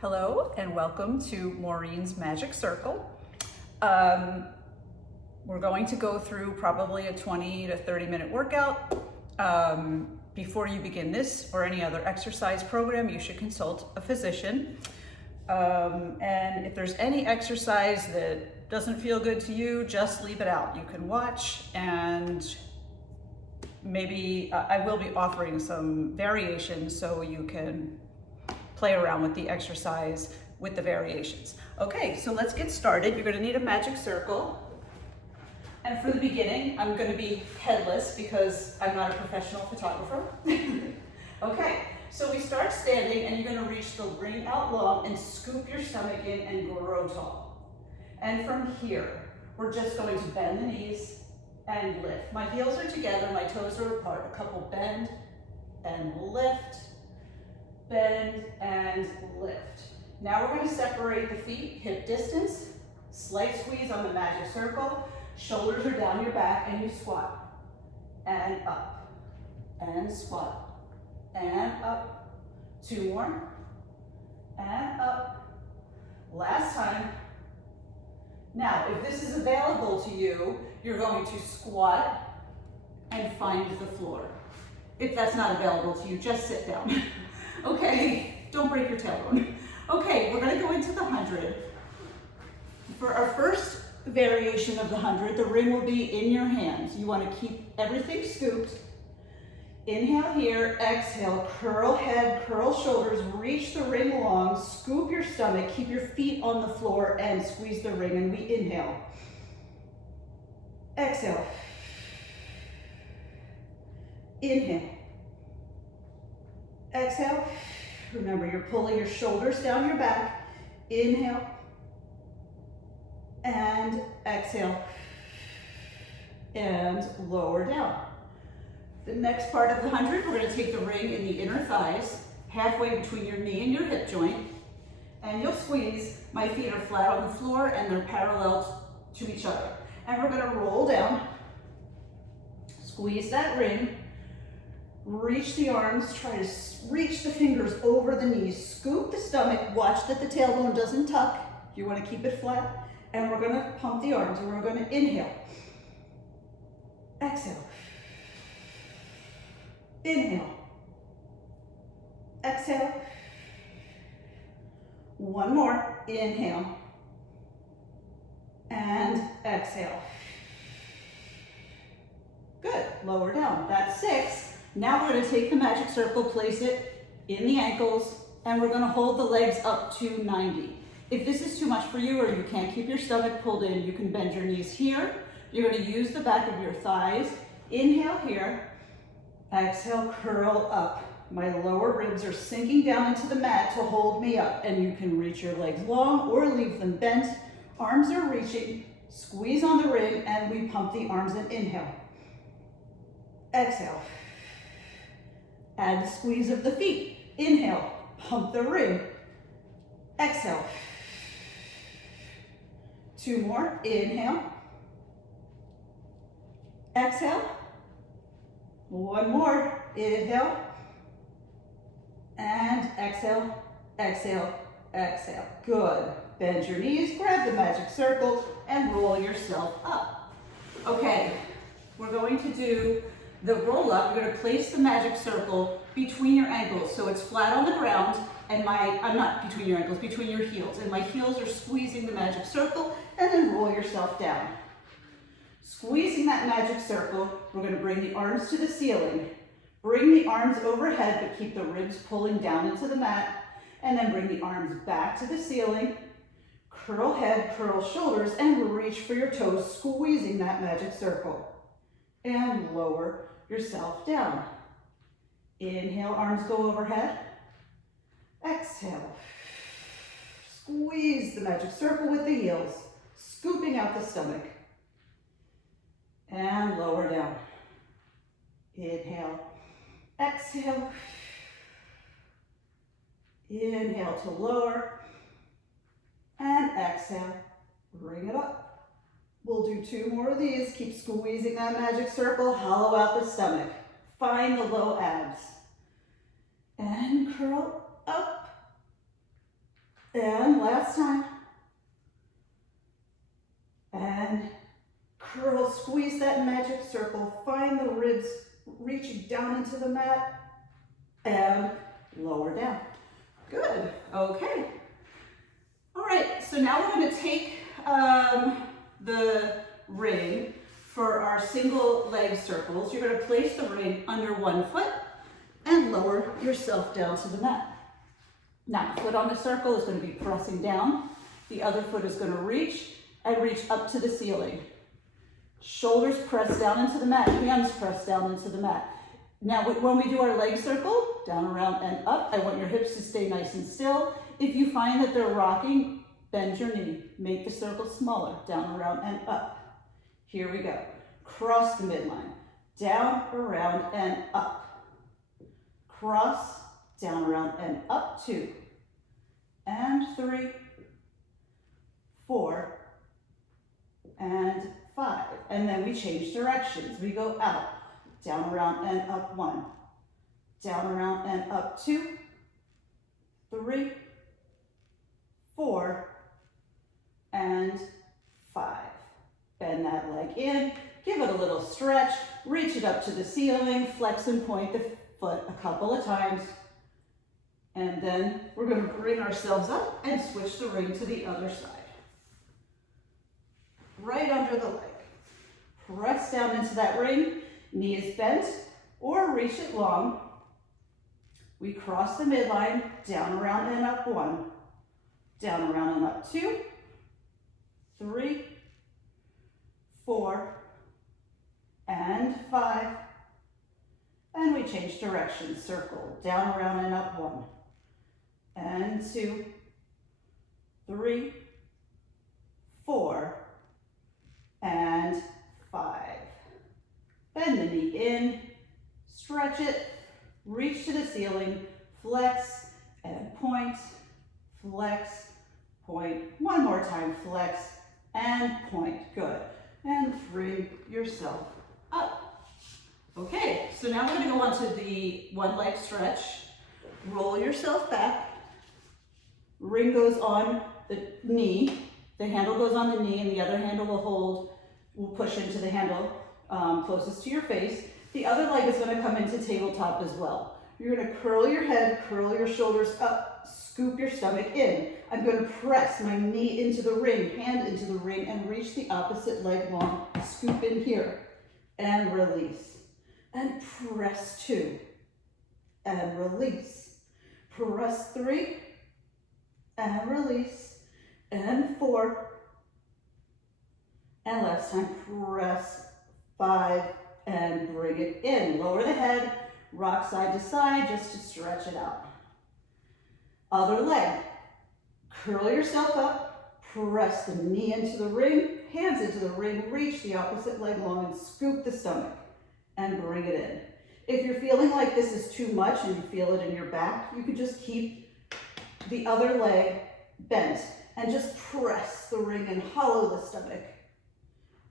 Hello and welcome to Maureen's Magic Circle. We're going to go through probably a 20 to 30 minute workout. Before you begin this or any other exercise program, you should consult a physician. And if there's any exercise that doesn't feel good to you, just leave it out. You can watch, and maybe I will be offering some variations so you can play around with the exercise with the variations. Okay, so let's get started. You're gonna need a magic circle. And for the beginning, I'm gonna be headless because I'm not a professional photographer. Okay, so we start standing and you're gonna reach the ring out long and scoop your stomach in and grow tall. And from here, we're just going to bend the knees and lift. My heels are together, my toes are apart. A couple bend and lift. Bend and lift. Now we're going to separate the feet, hip distance, slight squeeze on the magic circle, shoulders are down your back, and you squat. And up, and squat, and up. Two more, and up. Last time. Now, if this is available to you, you're going to squat and find the floor. If that's not available to you, just sit down. Okay, don't break your tailbone. Okay, we're gonna go into the 100. For our first variation of the 100, the ring will be in your hands. You wanna keep everything scooped. Inhale here, exhale, curl head, curl shoulders, reach the ring long, scoop your stomach, keep your feet on the floor and squeeze the ring, and we inhale. Exhale. Inhale. Exhale. Remember, you're pulling your shoulders down your back. Inhale. And exhale. And lower down. The next part of the 100, we're going to take the ring in the inner thighs, halfway between your knee and your hip joint. And you'll squeeze. My feet are flat on the floor and they're parallel to each other. And we're going to roll down. Squeeze that ring. Reach the arms, try to reach the fingers over the knees. Scoop the stomach, watch that the tailbone doesn't tuck. You want to keep it flat. And we're going to pump the arms, and we're going to inhale. Exhale. Inhale. Exhale. One more. Inhale. And exhale. Good. Lower down. That's 6. Now we're going to take the magic circle, place it in the ankles, and we're going to hold the legs up to 90. If this is too much for you or you can't keep your stomach pulled in, you can bend your knees here. You're going to use the back of your thighs. Inhale here. Exhale, curl up. My lower ribs are sinking down into the mat to hold me up, and you can reach your legs long or leave them bent. Arms are reaching. Squeeze on the ring, and we pump the arms in. Inhale. Exhale. Add the squeeze of the feet. Inhale, pump the ring. Exhale. 2 more. Inhale. Exhale. 1 more. Inhale. And exhale, exhale, exhale. Good. Bend your knees, grab the magic circle, and roll yourself up. Okay, we're going to do the roll up. You're going to place the magic circle between your ankles so it's flat on the ground, and not between your ankles, between your heels, and my heels are squeezing the magic circle, and then roll yourself down. Squeezing that magic circle, we're going to bring the arms to the ceiling. Bring the arms overhead, but keep the ribs pulling down into the mat, and then bring the arms back to the ceiling. Curl head, curl shoulders, and reach for your toes, squeezing that magic circle. And lower yourself down. Inhale, arms go overhead. Exhale. Squeeze the magic circle with the heels, scooping out the stomach. And lower down. Inhale. Exhale. Inhale to lower. And exhale. Bring it up. We'll do 2 more of these. Keep squeezing that magic circle. Hollow out the stomach. Find the low abs. And curl up. And last time. And curl, squeeze that magic circle. Find the ribs reaching down into the mat. And lower down. Good. Okay. All right, so now we're going to take the ring for our single leg circles. You're going to place the ring under one foot and lower yourself down to the mat. Now, foot on the circle is going to be pressing down. The other foot is going to reach and reach up to the ceiling. Shoulders press down into the mat, hands press down into the mat. Now, when we do our leg circle, down, around, and up, I want your hips to stay nice and still. If you find that they're rocking, bend your knee. Make the circle smaller, down, around, and up. Here we go. Cross the midline. Down, around, and up. Cross, down, around, and up. 2, and 3, 4, and 5. And then we change directions. We go out, down, around, and up. 1, down, around, and up. 2, 3, 4, and 5. Bend that leg in, give it a little stretch, reach it up to the ceiling, flex and point the foot a couple of times, and then we're going to bring ourselves up and switch the ring to the other side. Right under the leg. Press down into that ring, knee is bent, or reach it long. We cross the midline, down, around, and up. 1, down, around, and up. 2, 3, 4, and 5. And we change direction, circle, down, around, and up. 1, and 2, 3, 4, and 5. Bend the knee in, stretch it, reach to the ceiling, flex and point, flex, point. One more time, flex and point. Good. And bring yourself up. Okay, so now we're going to go on to the one leg stretch. Roll yourself back. Ring goes on the knee. The handle goes on the knee and the other handle will push into the handle closest to your face. The other leg is going to come into tabletop as well. You're going to curl your head, curl your shoulders up, scoop your stomach in. I'm going to press my knee into the ring, hand into the ring, and reach the opposite leg long. Scoop in here and release. And press 2 and release. Press 3 and release. And 4. And last time, press 5 and bring it in. Lower the head, rock side to side just to stretch it out. Other leg. Curl yourself up, press the knee into the ring, hands into the ring, reach the opposite leg long and scoop the stomach and bring it in. If you're feeling like this is too much and you feel it in your back, you can just keep the other leg bent and just press the ring and hollow the stomach.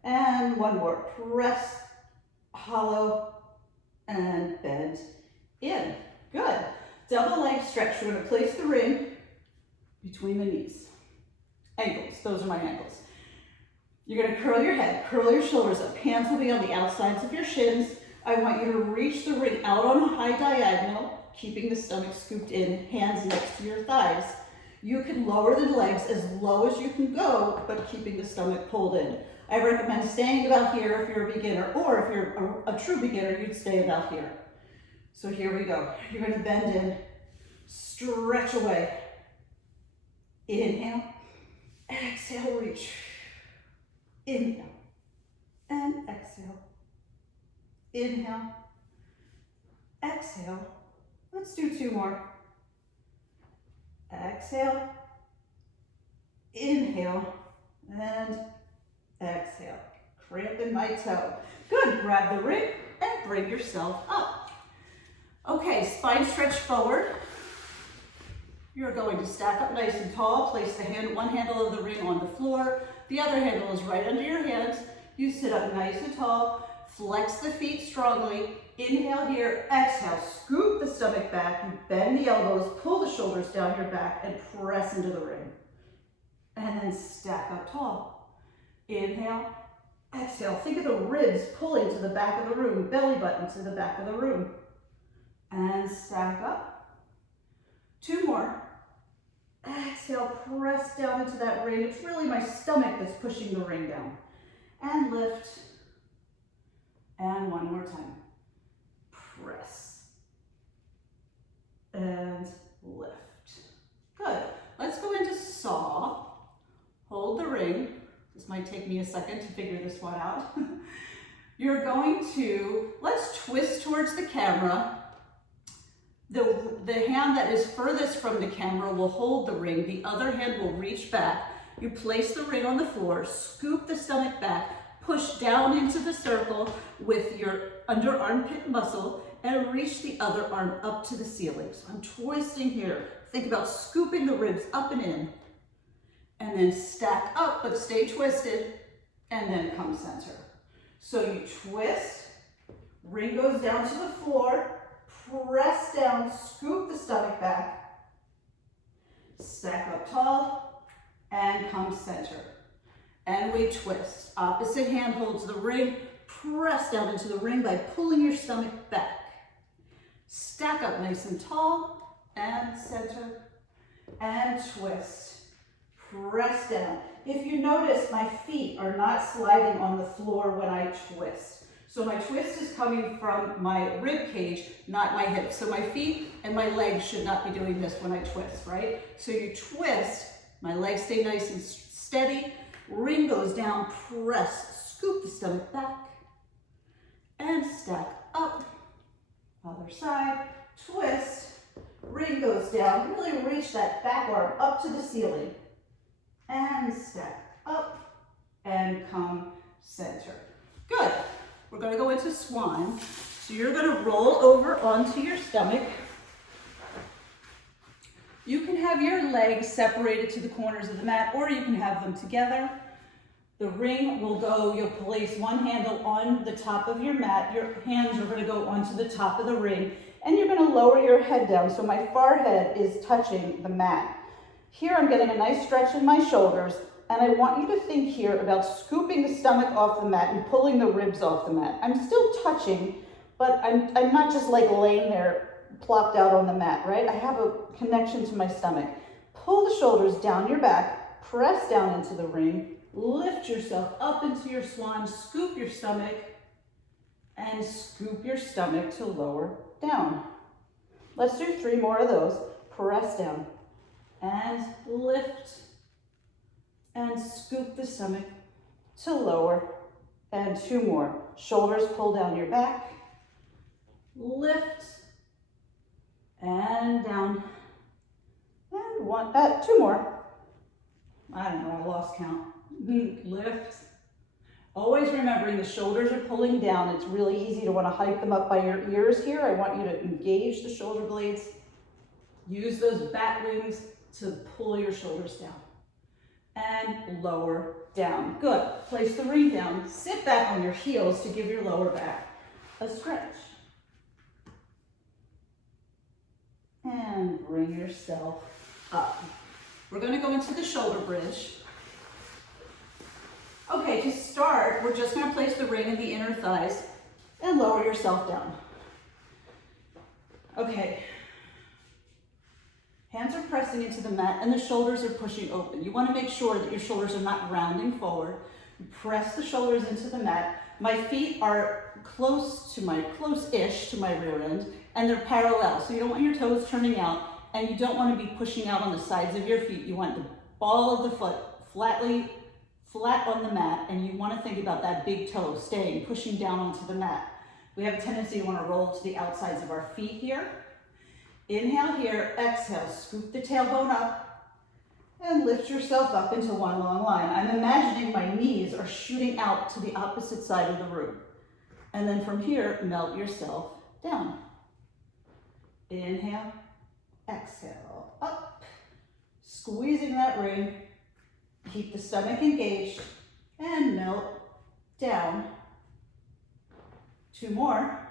And one more, press, hollow, and bend in. Good. Double leg stretch. We're going to place the ring between the knees. Ankles. Those are my ankles. You're going to curl your head, curl your shoulders up. Hands will be on the outsides of your shins. I want you to reach the ring out on a high diagonal, keeping the stomach scooped in, hands next to your thighs. You can lower the legs as low as you can go, but keeping the stomach pulled in. I recommend staying about here if you're a beginner, or if you're a true beginner, you'd stay about here. So here we go. You're going to bend in, stretch away. Inhale, exhale, reach. Inhale, and exhale. Inhale, exhale. Let's do 2 more. Exhale, inhale, and exhale. Cramp in my toe. Good. Grab the ring and bring yourself up. Okay, spine stretch forward. You're going to stack up nice and tall. Place the one handle of the ring on the floor. The other handle is right under your hands. You sit up nice and tall. Flex the feet strongly. Inhale here, exhale, scoop the stomach back, you bend the elbows, pull the shoulders down your back, and press into the ring. And then stack up tall. Inhale, exhale, think of the ribs pulling to the back of the room, belly button to the back of the room. And stack up. 2 more. Exhale, press down into that ring. It's really my stomach that's pushing the ring down. And lift. And 1 more time. Press. And lift. Good. Let's go into saw. Hold the ring. This might take me a second to figure this one out. You're going to, let's twist towards the camera. The hand that is furthest from the camera will hold the ring. The other hand will reach back. You place the ring on the floor, scoop the stomach back, push down into the circle with your under armpit muscle, and reach the other arm up to the ceiling. So I'm twisting here. Think about scooping the ribs up and in. And then stack up, but stay twisted, and then come center. So you twist, ring goes down to the floor, press down, scoop the stomach back, stack up tall, and come center. And we twist. Opposite hand holds the ring, press down into the ring by pulling your stomach back. Stack up nice and tall, and center, and twist. Press down. If you notice, my feet are not sliding on the floor when I twist. So my twist is coming from my rib cage, not my hips. So my feet and my legs should not be doing this when I twist, right? So you twist, my legs stay nice and steady, ring goes down, press, scoop the stomach back, and stack up. Other side, twist, ring goes down, really reach that back arm up to the ceiling. And stack up and come center. Good. We're going to go into swan. So you're going to roll over onto your stomach. You can have your legs separated to the corners of the mat, or you can have them together. The ring will go, you'll place one handle on the top of your mat. Your hands are going to go onto the top of the ring, and you're going to lower your head down. So my forehead is touching the mat. Here I'm getting a nice stretch in my shoulders, and I want you to think here about scooping the stomach off the mat and pulling the ribs off the mat. I'm still touching, but I'm not just like laying there plopped out on the mat, right? I have a connection to my stomach. Pull the shoulders down your back, press down into the ring, lift yourself up into your swan, scoop your stomach, and scoop your stomach to lower down. Let's do 3 more of those. Press down. And lift, and scoop the stomach to lower, and 2 more. Shoulders pull down your back, lift, and down, and 2 more. I don't know, I lost count. Lift. Always remembering the shoulders are pulling down. It's really easy to want to hike them up by your ears here. I want you to engage the shoulder blades. Use those bat wings to pull your shoulders down. And lower down. Good. Place the ring down. Sit back on your heels to give your lower back a stretch. And bring yourself up. We're going to go into the shoulder bridge. Okay, to start, we're just going to place the ring in the inner thighs and lower yourself down. Okay. Hands are pressing into the mat and the shoulders are pushing open. You want to make sure that your shoulders are not rounding forward. Press the shoulders into the mat. My feet are close-ish to my rear end, and they're parallel. So you don't want your toes turning out, and you don't want to be pushing out on the sides of your feet. You want the ball of the foot flat on the mat, and you want to think about that big toe staying, pushing down onto the mat. We have a tendency to want to roll to the outsides of our feet here. Inhale here, exhale, scoop the tailbone up and lift yourself up into one long line. I'm imagining my knees are shooting out to the opposite side of the room. And then from here, melt yourself down. Inhale, exhale, up, squeezing that ring. Keep the stomach engaged and melt down. 2 more.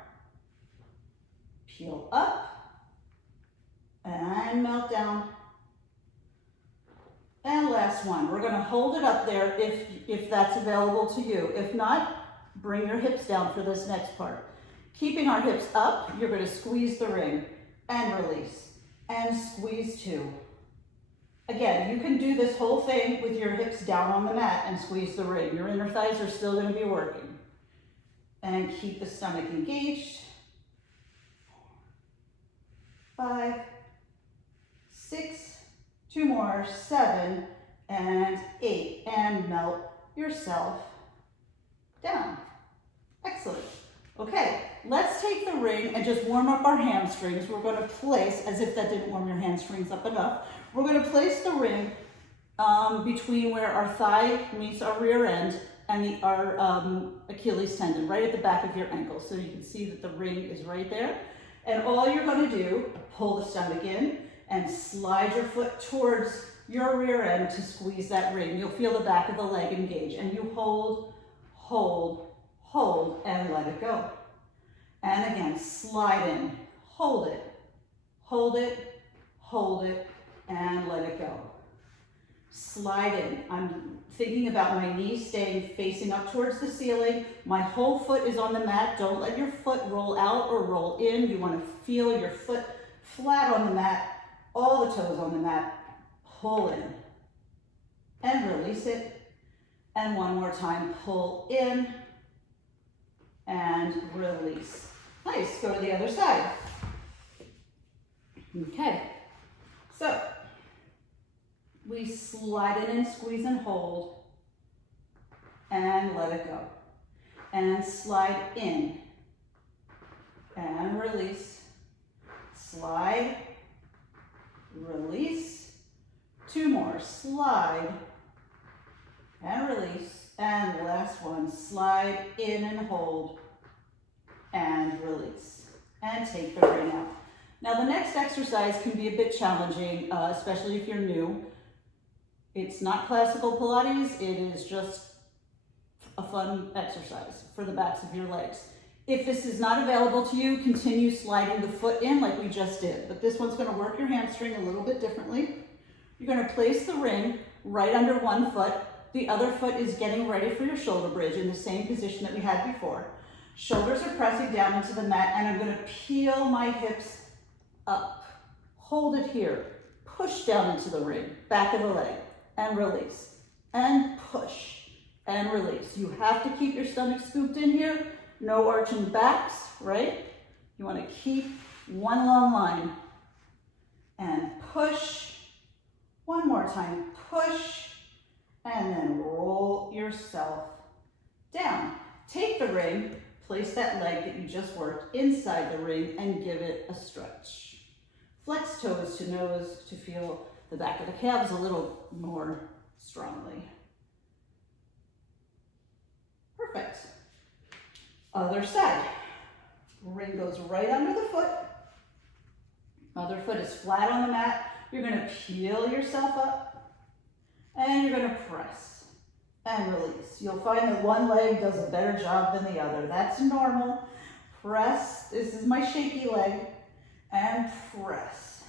Peel up and melt down. And last one, we're gonna hold it up there if that's available to you. If not, bring your hips down for this next part. Keeping our hips up, you're gonna squeeze the ring and release and squeeze two. Again, you can do this whole thing with your hips down on the mat and squeeze the ring. Your inner thighs are still gonna be working. And keep the stomach engaged. 5, 6, 2 more, 7, and 8. And melt yourself down. Excellent. Okay, let's take the ring and just warm up our hamstrings. We're going to place, as if that didn't warm your hamstrings up enough, we're going to place the ring between where our thigh meets our rear end and our Achilles tendon, right at the back of your ankle. So you can see that the ring is right there. And all you're going to do, pull the stomach in and slide your foot towards your rear end to squeeze that ring. You'll feel the back of the leg engage, and you hold, hold, hold, and let it go. And again, slide in, hold it, hold it, hold it, and let it go. Slide in. I'm thinking about my knees staying facing up towards the ceiling. My whole foot is on the mat. Don't let your foot roll out or roll in. You want to feel your foot flat on the mat, all the toes on the mat. Pull in and release it. And one more time, pull in and release. Nice, go to the other side. Okay, so we slide it in, squeeze and hold, and let it go. And slide in and release. Slide, release. 2 more, slide and release. And last one, slide in and hold and release. And take the ring out. Now the next exercise can be a bit challenging, especially if you're new. It's not classical Pilates, it is just a fun exercise for the backs of your legs. If this is not available to you, continue sliding the foot in like we just did. But this one's going to work your hamstring a little bit differently. You're going to place the ring right under one foot. The other foot is getting ready for your shoulder bridge in the same position that we had before. Shoulders are pressing down into the mat, and I'm going to peel my hips up. Hold it here. Push down into the ring, back of the leg, and release. And push and release. You have to keep your stomach scooped in here. No arching backs, right? You want to keep one long line. And push. One more time, push. And then roll yourself down. Take the ring, place that leg that you just worked inside the ring and give it a stretch. Flex toes to nose to feel the back of the calves a little more strongly. Perfect. Other side. Ring goes right under the foot. Other foot is flat on the mat. You're going to peel yourself up and you're going to press and release. You'll find that one leg does a better job than the other. That's normal. Press. This is my shaky leg. And press.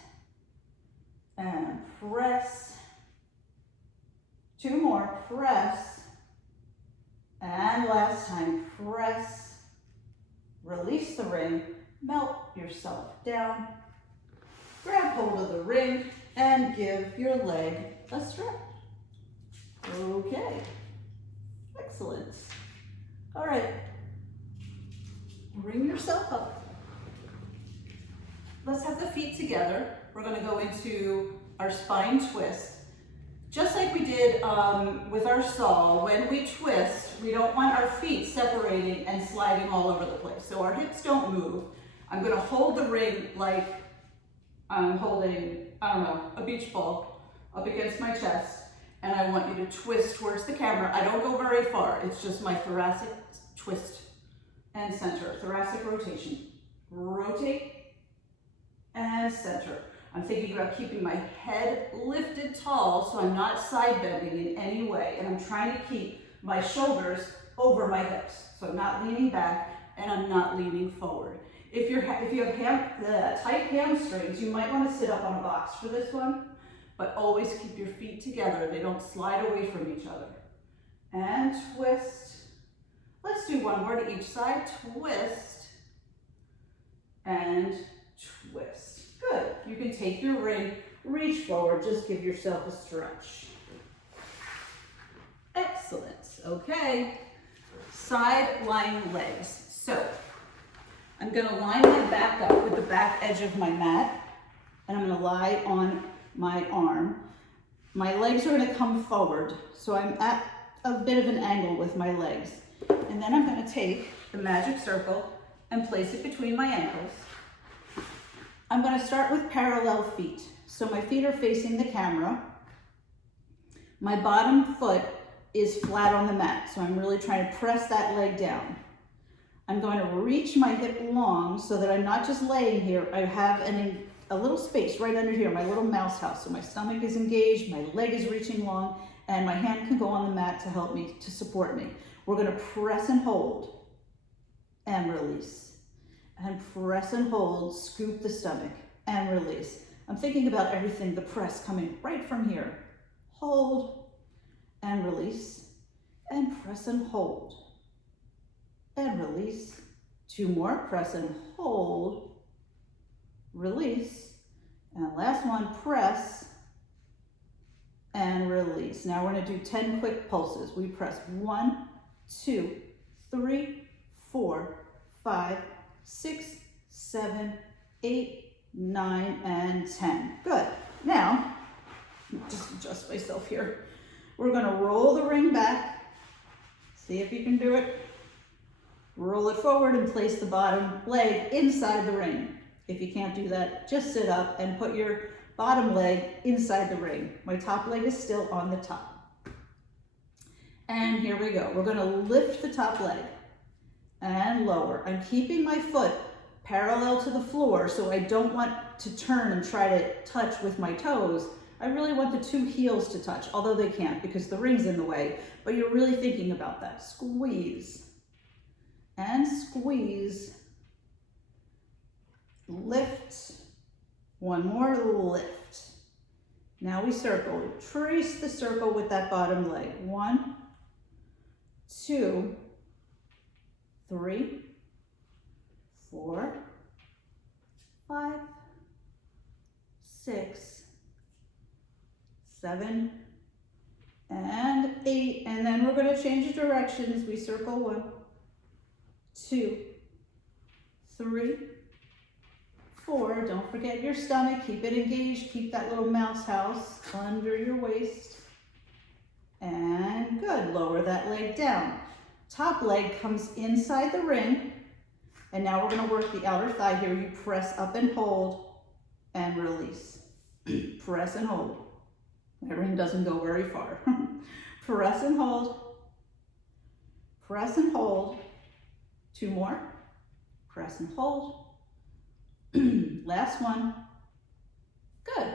And press. 2 more. Press. And last time. Press. Release the ring. Melt yourself down. Grab hold of the ring and give your leg a stretch. Okay. Excellent. All right. Bring yourself up. Let's have the feet together. We're going to go into our spine twist. Just like we did with our saw, when we twist, we don't want our feet separating and sliding all over the place. So our hips don't move. I'm going to hold the ring like I'm holding, I don't know, a beach ball up against my chest. And I want you to twist towards the camera. I don't go very far. It's just my thoracic twist and center. Thoracic rotation. Rotate and center. I'm thinking about keeping my head lifted tall so I'm not side bending in any way. And I'm trying to keep my shoulders over my hips. So I'm not leaning back and I'm not leaning forward. If you have tight hamstrings, you might want to sit up on a box for this one, but always keep your feet together. They don't slide away from each other. And twist. Let's do one more to each side. Twist and twist. Good. You can take your ring, reach forward, just give yourself a stretch. Excellent. Okay. Side lying legs. So I'm going to line my back up with the back edge of my mat, and I'm going to lie on my arm. My legs are going to come forward, so I'm at a bit of an angle with my legs. And then I'm going to take the magic circle and place it between my ankles. I'm going to start with parallel feet. So my feet are facing the camera. My bottom foot is flat on the mat, so I'm really trying to press that leg down. I'm going to reach my hip long so that I'm not just laying here. I have a little space right under here, my little mouse house. So my stomach is engaged, my leg is reaching long, and my hand can go on the mat to help me, to support me. We're going to press and hold and release. And press and hold, scoop the stomach and release. I'm thinking about everything, the press coming right from here. Hold and release, and press and hold and release. Two more, press and hold, release, and last one, press and release. Now we're going to do 10 quick pulses. We press 1, 2, 3, 4, 5, 6, 7, 8, 9, and 10. Good. Now, just adjust myself here. We're going to roll the ring back. See if you can do it. Roll it forward and place the bottom leg inside the ring. If you can't do that, just sit up and put your bottom leg inside the ring. My top leg is still on the top. And here we go. We're going to lift the top leg and lower. I'm keeping my foot parallel to the floor, so I don't want to turn and try to touch with my toes. I really want the two heels to touch, although they can't because the ring's in the way, but you're really thinking about that. Squeeze and squeeze. Lift. One more, lift. Now we circle. Trace the circle with that bottom leg. 1, 2, 3, 4, 5, 6, 7, and 8. And then we're going to change directions. We circle 1, 2, 3, 4. Don't forget your stomach. Keep it engaged. Keep that little mouse house under your waist. And good. Lower that leg down. Top leg comes inside the ring. And now we're going to work the outer thigh here. You press up and hold and release. Press and hold. My ring doesn't go very far. Press and hold. Press and hold. 2 more. Press and hold. Last one. Good.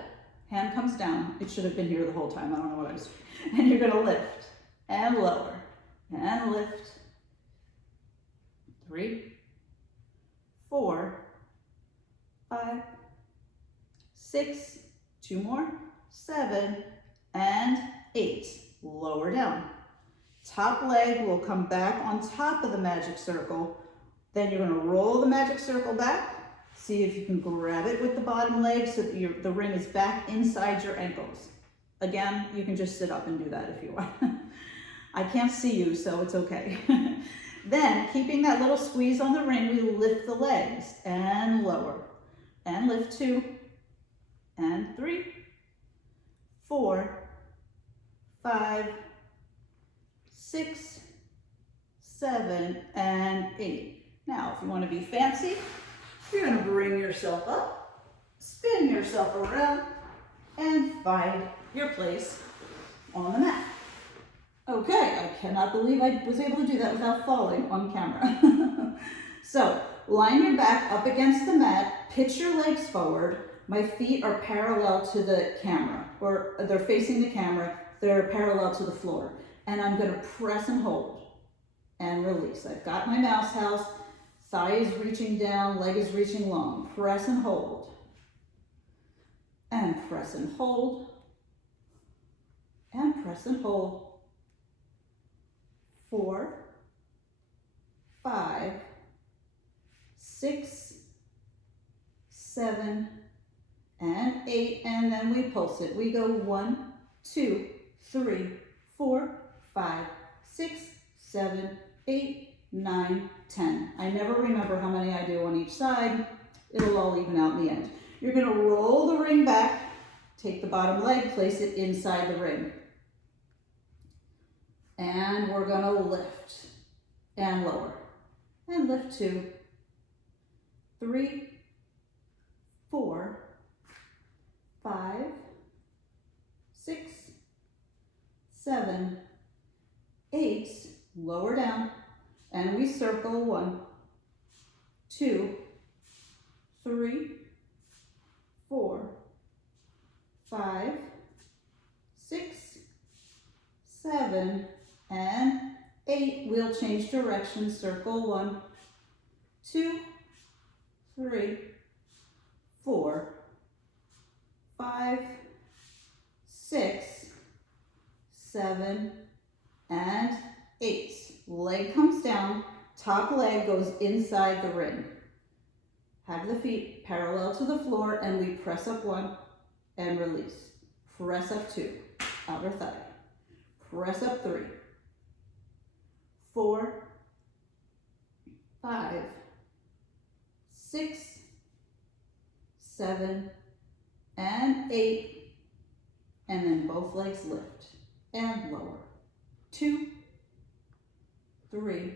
Hand comes down. It should have been here the whole time. I don't know what I was doing. And you're going to lift and lower and lift. 3, 4, 5, 6, 2 more, 7, and 8. Lower down. Top leg will come back on top of the magic circle. Then you're going to roll the magic circle back. See if you can grab it with the bottom leg so that the ring is back inside your ankles. Again, you can just sit up and do that if you want. I can't see you, so it's okay. Then, keeping that little squeeze on the ring, we lift the legs and lower. And lift 2, and 3, 4, 5, 6, 7, and 8. Now, if you want to be fancy, you're going to bring yourself up, spin yourself around, and find your place on the mat. Okay, I cannot believe I was able to do that without falling on camera. So, line your back up against the mat, pitch your legs forward. My feet are parallel to the camera, or they're facing the camera, they're parallel to the floor. And I'm going to press and hold and release. I've got my mouse house. Thigh is reaching down, leg is reaching long. Press and hold. And press and hold. And press and hold. 4, 5, 6, 7, and 8, and then we pulse it. We go 1, 2, 3, 4, 5, 6, 7, 8, 9, 10. I never remember how many I do on each side. It'll all even out in the end. You're going to roll the ring back, take the bottom leg, place it inside the ring. And we're going to lift and lower. And lift 2, 3, 4, 5, 6, 7, 8, lower down, and we circle 1, 2, 3, 4, 5, 6, 7, and 8. We'll change direction, circle 1, 2, 3, 4, 5, 6, 7, and 8. Leg comes down, top leg goes inside the ring. Have the feet parallel to the floor, and we press up 1 and release. Press up 2, outer thigh. Press up 3, 4, 5, 6, 7, and 8, and then both legs lift and lower. 2, 3,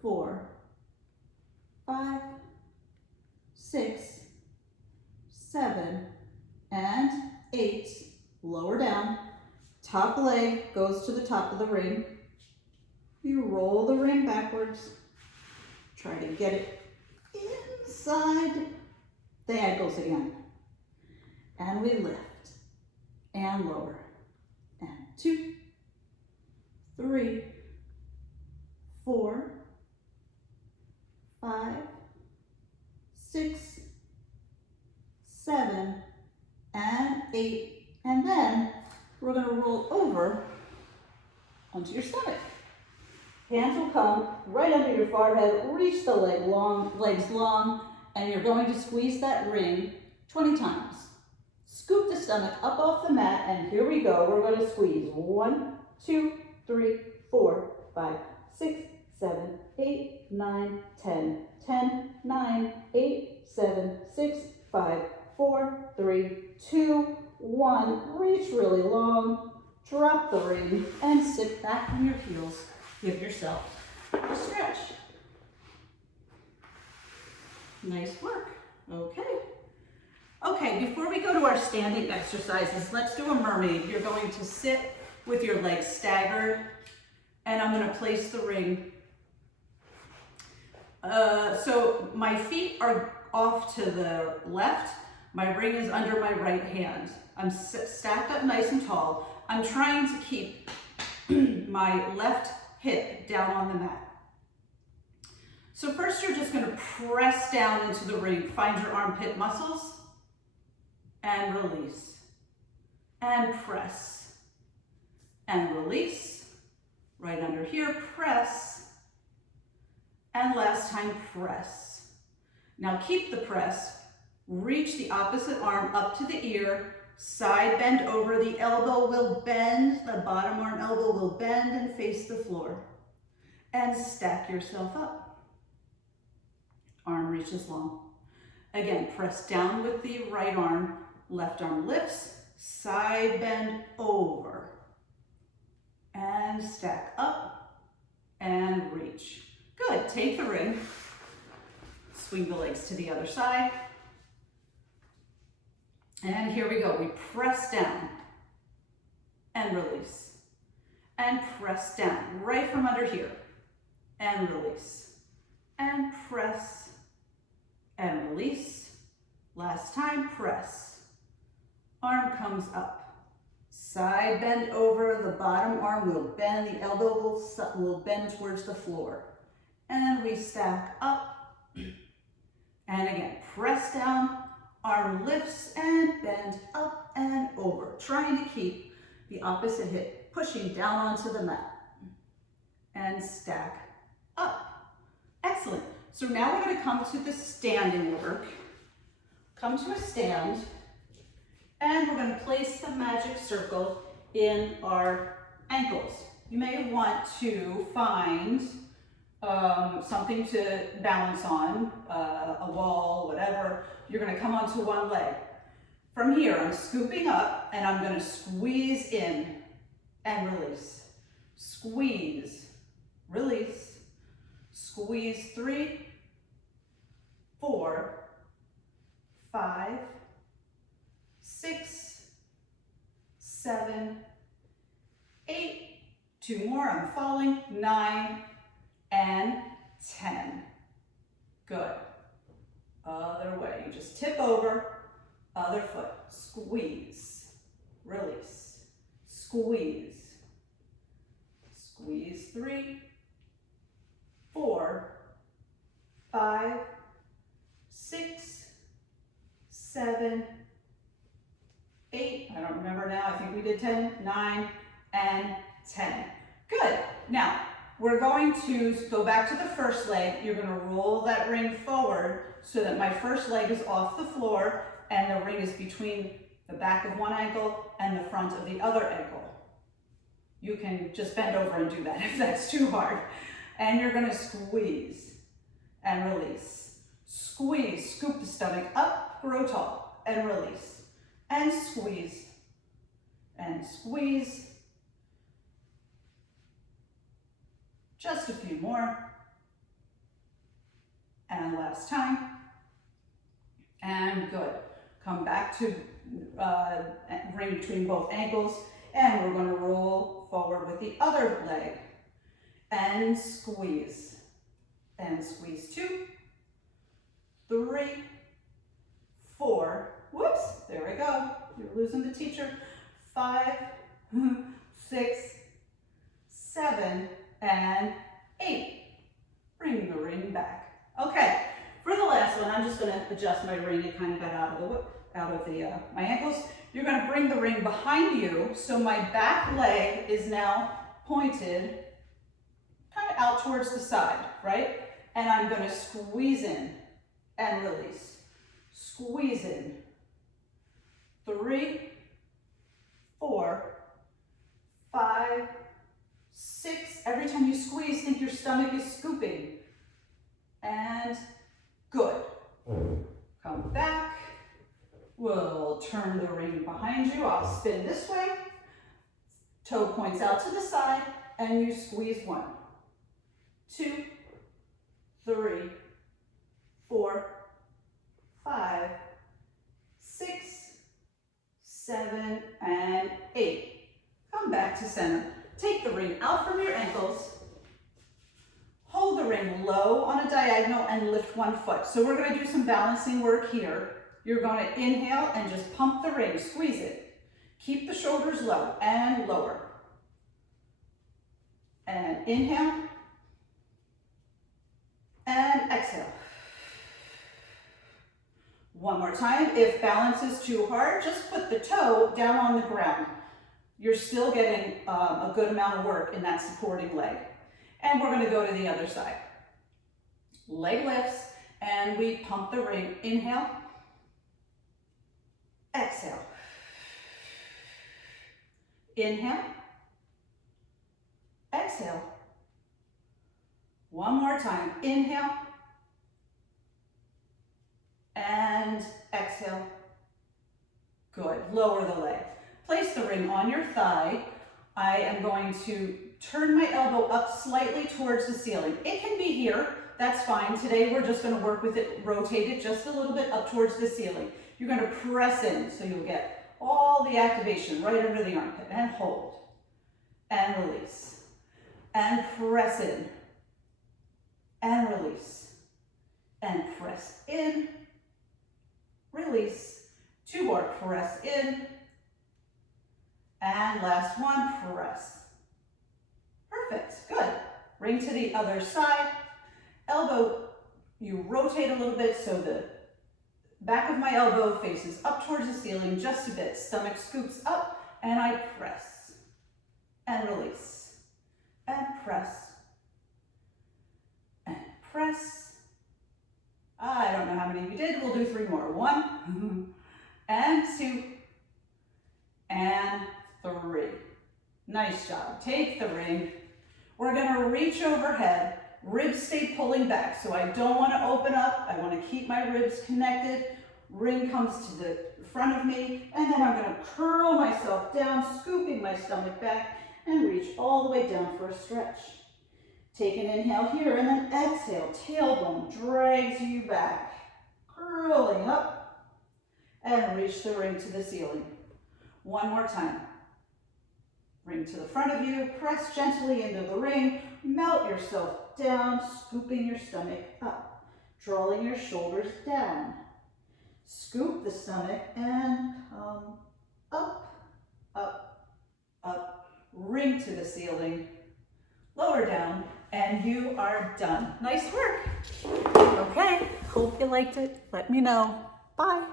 4, 5, 6, 7, and 8. Lower down. Top leg goes to the top of the ring. You roll the ring backwards. Try to get it inside the ankles again. And we lift and lower. And 2, 3, 4, 5, 6, 7, and 8. And then we're going to roll over onto your stomach. Hands will come right under your forehead, reach the legs long, and you're going to squeeze that ring 20 times. Scoop the stomach up off the mat, and here we go. We're going to squeeze 1, 2, 3, 4, 5, 6, 7, 8, 9, 10, 10, 9, 8, 7, 6, 5, 4, 3, 2, 1. Reach really long, drop the ring, and sit back on your heels. Give yourself a stretch. Nice work. Okay, before we go to our standing exercises, let's do a mermaid. You're going to sit with your legs staggered, and I'm going to place the ring. So my feet are off to the left. My ring is under my right hand. I'm stacked up nice and tall. I'm trying to keep my left hip down on the mat. So first you're just going to press down into the ring. Find your armpit muscles and release. And press. And release. Right under here, press. And last time, press. Now keep the press. Reach the opposite arm up to the ear. Side bend over, the elbow will bend, the bottom arm elbow will bend and face the floor. And stack yourself up. Arm reaches long. Again, press down with the right arm, left arm lifts, side bend over. And stack up and reach. Good, take the ring, swing the legs to the other side. And here we go. We press down and release. And press down right from under here. And release. And press and release. Last time, press. Arm comes up. Side bend over. The bottom arm will bend. The elbow will bend towards the floor. and we stack up. And again, press down, arm lifts and bend up and over, trying to keep the opposite hip pushing down onto the mat. And stack up. Excellent. So now we're going to come to the standing work. Come to a stand, and we're going to place the magic circle in our ankles. You may want to find something to balance on, a wall, whatever. You're going to come onto one leg. From here, I'm scooping up, and I'm going to squeeze in and release. Squeeze, release. Squeeze 3, 4, 5, 6, 7, 8, 2 more, I'm falling, 9, and 10. Good. Other way, you just tip over, other foot, squeeze, release, squeeze, squeeze 3, 4, 5, 6, 7, 8, I don't remember now, I think we did 10, 9, and 10. Good. Now, we're going to go back to the first leg. You're going to roll that ring forward so that my first leg is off the floor and the ring is between the back of one ankle and the front of the other ankle. You can just bend over and do that if that's too hard. And you're going to squeeze and release. Squeeze, scoop the stomach up, grow tall, and release. And squeeze, and squeeze. Just a few more. And last time. And good. Come back to ring between both ankles. And we're going to roll forward with the other leg. And squeeze. And squeeze 2, 3, 4. Whoops, there we go. You're losing the teacher. 5, 6, 7, and 8. Bring the ring back. Okay, for the last one, I'm just going to adjust my ring. It kind of got out of my ankles. You're going to bring the ring behind you, so my back leg is now pointed kind of out towards the side, right? And I'm going to squeeze in and release. Squeeze in. 3, 4, 5, 6. Every time you squeeze, think your stomach is scooping. And good. Come back. We'll turn the ring behind you. I'll spin this way. Toe points out to the side, and you squeeze 1, 2, 3, 4, 5, 6, 7, and 8. Come back to center. Take the ring out from your ankles. Hold the ring low on a diagonal and lift one foot. So we're going to do some balancing work here. You're going to inhale and just pump the ring, squeeze it. Keep the shoulders low and lower. And inhale. And exhale. One more time. If balance is too hard, just put the toe down on the ground. You're still getting a good amount of work in that supporting leg. And we're going to go to the other side. Leg lifts, and we pump the ring. Inhale. Exhale. Inhale. Exhale. One more time. Inhale. And exhale. Good. Lower the leg. Place the ring on your thigh. I am going to turn my elbow up slightly towards the ceiling. It can be here. That's fine. Today we're just going to work with it, rotate it just a little bit up towards the ceiling. You're going to press in so you'll get all the activation right under the armpit. And hold. And release. And press in. And release. And press in. Release. 2 more. Press in. And last one. Press. Perfect. Good. Ring to the other side. elbow, you rotate a little bit so the back of my elbow faces up towards the ceiling just a bit. Stomach scoops up and I press and release and press and press. I don't know how many of you did. We'll do 3 more. 1 and 2 and 3. Nice job. Take the ring. We're going to reach overhead. Ribs stay pulling back, so I don't want to open up. I want to keep my ribs connected. Ring comes to the front of me, and then I'm going to curl myself down, scooping my stomach back, and reach all the way down for a stretch. Take an inhale here, and then exhale. Tailbone drags you back, curling up, and reach the ring to the ceiling. 1 more time. Ring to the front of you, press gently into the ring, melt yourself down, scooping your stomach up, drawing your shoulders down. Scoop the stomach and come up, up, up. Ring to the ceiling, lower down, and you are done. Nice work. Okay, hope you liked it. Let me know. Bye.